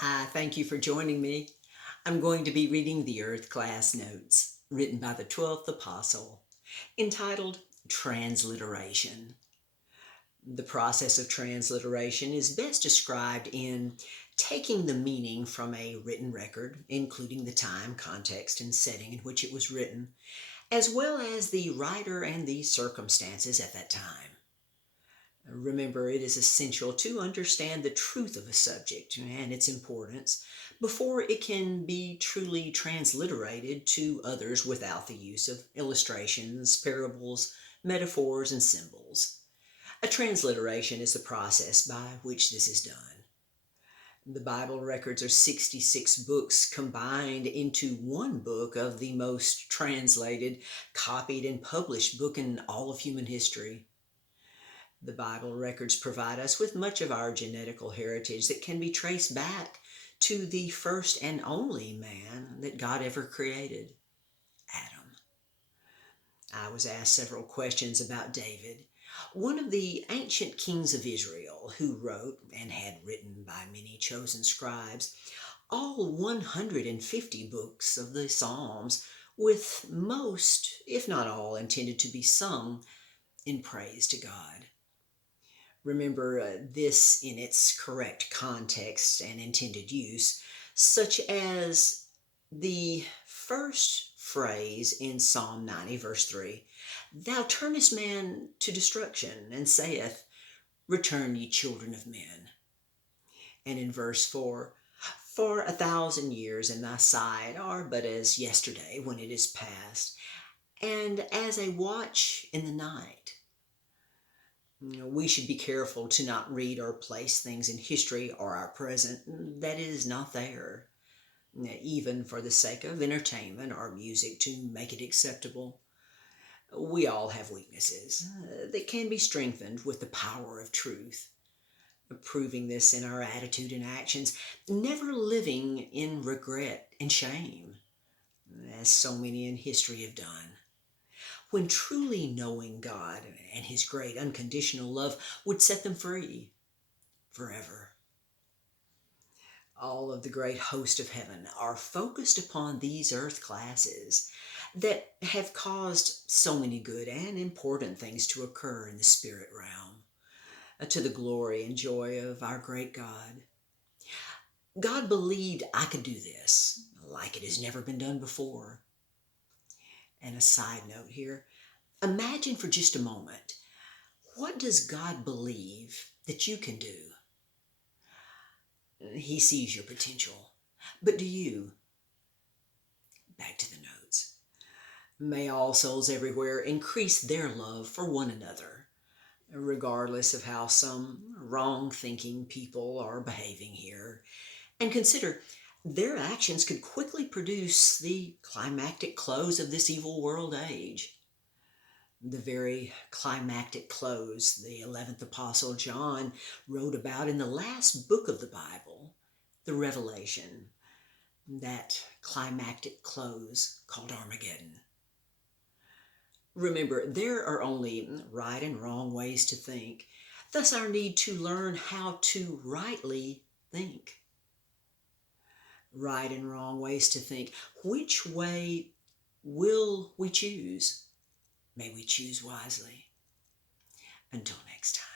Thank you for joining me. I'm going to be reading the Earth Class Notes, written by the 12th Apostle, entitled Transliteration. The process of transliteration is best described in taking the meaning from a written record, including the time, context, and setting in which it was written, as well as the writer and the circumstances at that time. Remember, it is essential to understand the truth of a subject and its importance before it can be truly transliterated to others without the use of illustrations, parables, metaphors, and symbols. A transliteration is the process by which this is done. The Bible records are 66 books combined into one book of the most translated, copied, and published book in all of human history. The Bible records provide us with much of our genetical heritage that can be traced back to the first and only man that God ever created, Adam. I was asked several questions about David, one of the ancient kings of Israel, who wrote and had written by many chosen scribes all 150 books of the Psalms, with most, if not all, intended to be sung in praise to God. Remember this in its correct context and intended use, such as the first phrase in Psalm 90, verse 3, Thou turnest man to destruction, and saith, Return, ye children of men. And in verse 4, For 1,000 years in thy sight are but as yesterday when it is past, and as a watch in the night. We should be careful to not read or place things in history or our present that is not there, even for the sake of entertainment or music to make it acceptable. We all have weaknesses that can be strengthened with the power of truth, proving this in our attitude and actions, never living in regret and shame, as so many in history have done. When truly knowing God and His great unconditional love would set them free forever. All of the great host of heaven are focused upon these earth classes that have caused so many good and important things to occur in the spirit realm, to the glory and joy of our great God. God believed I could do this like it has never been done before. And a side note here, imagine for just a moment, what does God believe that you can do? He sees your potential. But do you? Back to the notes. May all souls everywhere increase their love for one another, regardless of how some wrong-thinking people are behaving here. And consider, their actions could quickly produce the climactic close of this evil world age. The very climactic close the 11th Apostle John wrote about in the last book of the Bible, the Revelation, that climactic close called Armageddon. Remember, there are only right and wrong ways to think, thus our need to learn how to rightly think. Right and wrong ways to think. Which way will we choose? May we choose wisely. Until next time.